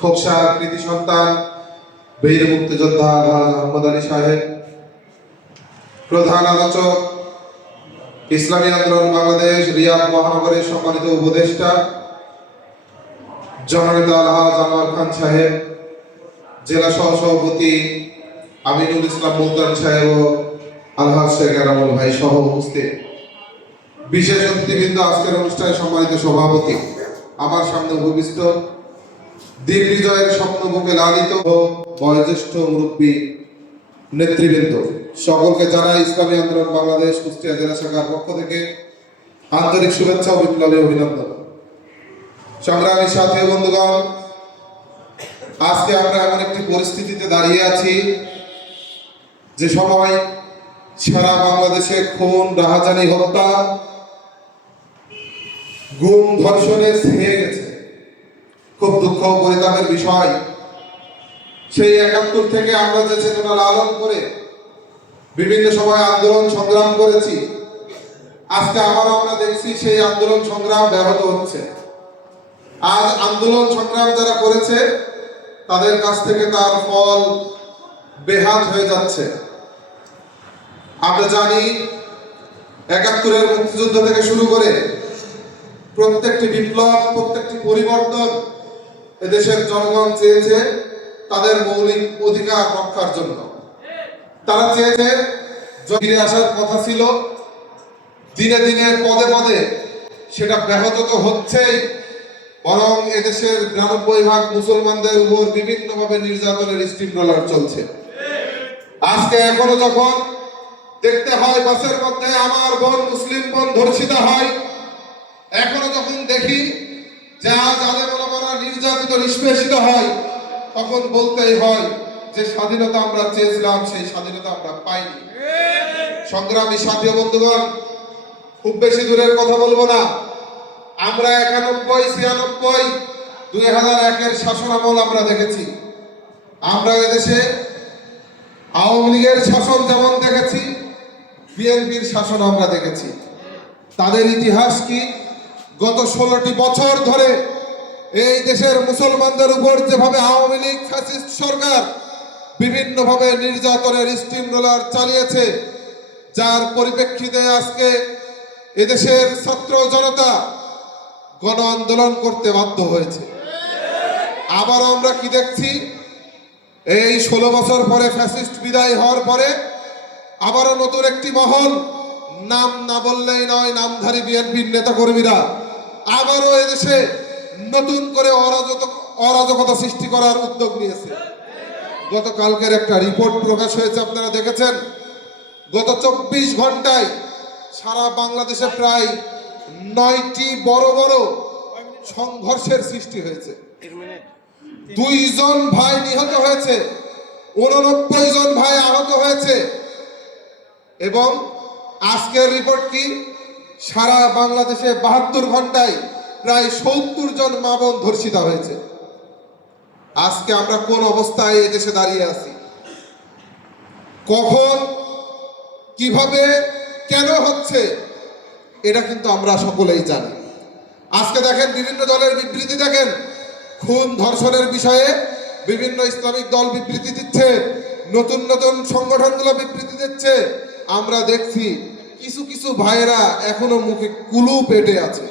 খোকসার কৃতি সন্তান বীর মুক্তিযোদ্ধা আলহাজ আহমদ আলী সাহেব, প্রধান আলোচক ইসলামী আন্দোলন বাংলাদেশ রিয়াদ মহানগরের সম্মানিত উপদেষ্টা জননেতা আলহাজ আনোয়ার খান সাহেব, জেলা সহসভাপতি আমিনুল ইসলাম মুলতান সাহেব ও আলহাজ শেখ এনামুল ভাই সহ উপস্থিত বিশেষ অতিথিবৃন্দ, আজকের অনুষ্ঠানে সম্মানিত সভাপতি, আমার সামনে উপবিষ্ট দিন বিজয়ের স্বপ্ন বুকে লালিত বয়োজ্যেষ্ঠ মুরব্বী নেতৃবৃন্দ, সকলকে জানাই ইসলামী আন্দোলন বাংলাদেশ কুষ্টিয়া জেলা শাখার পক্ষ থেকে আন্তরিক শুভেচ্ছা ও বিপ্লবী অভিনন্দন। সংগ্রামী সাথী বন্ধুগণ, আজকে আমরা এমন একটি পরিস্থিতিতে দাঁড়িয়ে আছি যে সময় সারা বাংলাদেশে খুন, রাহাজানি, হত্যা, গুম, ধর্ষণে ছেয়ে গেছে। খুব দুঃখ পরিতাপের বিষয়, সেই ৭১ থেকে আমরা যে চেতনা লালন করে বিভিন্ন সময় আন্দোলন সংগ্রাম করেছি, আজকে আবারও আমরা দেখছি সেই আন্দোলন সংগ্রাম ব্যাহত হচ্ছে। আজ আন্দোলন সংগ্রাম যারা করেছে তাদের কাছ থেকে তার ফল বেহাত হয়ে যাচ্ছে। আমরা জানি ৭১-এর মুক্তিযুদ্ধ থেকে শুরু করে প্রত্যেকটি বিপ্লব, প্রত্যেকটি পরিবর্তন এদেশের জনগণ চেয়েছে তাদের মৌলিক অধিকার রক্ষার জন্য। তারা চেয়েছে, ফিরে আসার কথা ছিল, দিনে দিনে পদে পদে সেটা ব্যাহত তো হচ্ছেই, বরং এদেশের ৯২% মুসলমানদের উপর বিভিন্নভাবে নির্যাতনের স্টিম রোলার চলছে। আজকে এখনো যখন দেখতে হয় বাসের মধ্যে আমার বোন, মুসলিম বোন ধর্ষিত হয়, এখনো যখন দেখি যে আজ আলেমওলামারা নির্যাতিত, নিষ্পেষিত হয়, তখন বলতেই হয় যে স্বাধীনতা আমরা চেয়েছিলাম, সেই স্বাধীনতা আমরা পাইনি। সংগ্রামী সাথী বন্ধুগণ, খুব বেশি দূরের কথা বলবো না, আমরা ৯১, ৯৬, ২০০১-এর শাসন আমল আমরা দেখেছি। আমরা এদেশে আওয়ামী লীগের শাসন যেমন দেখেছি, বিএনপির শাসন আমরা দেখেছি। তাদের ইতিহাস কি? গত ১৬টি বছর ধরে এই দেশের মুসলমানদের উপর যেভাবে আওয়ামী লীগ ফ্যাসিস্ট সরকার বিভিন্নভাবে নির্যাতনের স্টিম রোলার চালিয়েছে, যার পরিপ্রেক্ষিতে আজকে এদেশের ছাত্র জনতা গণ আন্দোলন করতে বাধ্য হয়েছে। আবার আমরা কি দেখছি? এই ১৬ বছর পরে, ফ্যাসিস্ট বিদায় হওয়ার পরে আবারও নতুন একটি মহল, নাম না বললেই নয়, নামধারী বিএনপির নেতাকর্মীরা আবারও এদেশে নতুন করে অরাজকতা সৃষ্টি করার উদ্যোগ নিয়েছে। গতকালকের একটা রিপোর্ট প্রকাশ হয়েছে, আপনারা দেখেছেন। গত ২৪ ঘন্টায় সারা বাংলাদেশে প্রায় ৯টি বড় বড় সংঘর্ষের সৃষ্টি হয়েছে। ২ জন ভাই নিহত হয়েছে, ৮৯ জন ভাই আহত হয়েছে। এবং আজকের রিপোর্ট কি? সারা বাংলাদেশে ৭২ ঘন্টায় প্রায় ৭০ জন মা বোন ধর্ষিত হয়েছে। আজকে আমরা কোন অবস্থায় এদেশে দাঁড়িয়ে আছি? কখন, কিভাবে, কেন হচ্ছে, এটা কিন্তু আমরা সকলেই জানি। আজকে দেখেন বিভিন্ন দলের বিবৃতি, দেখেন খুন, ধর্ষণের বিষয়ে বিভিন্ন ইসলামিক দল বিবৃতি দিচ্ছে, নতুন নতুন সংগঠনগুলো বিবৃতি দিচ্ছে। আমরা দেখছি কিছু কিছু ভাইয়েরা এখনো মুখে কুলু পেটে আছে।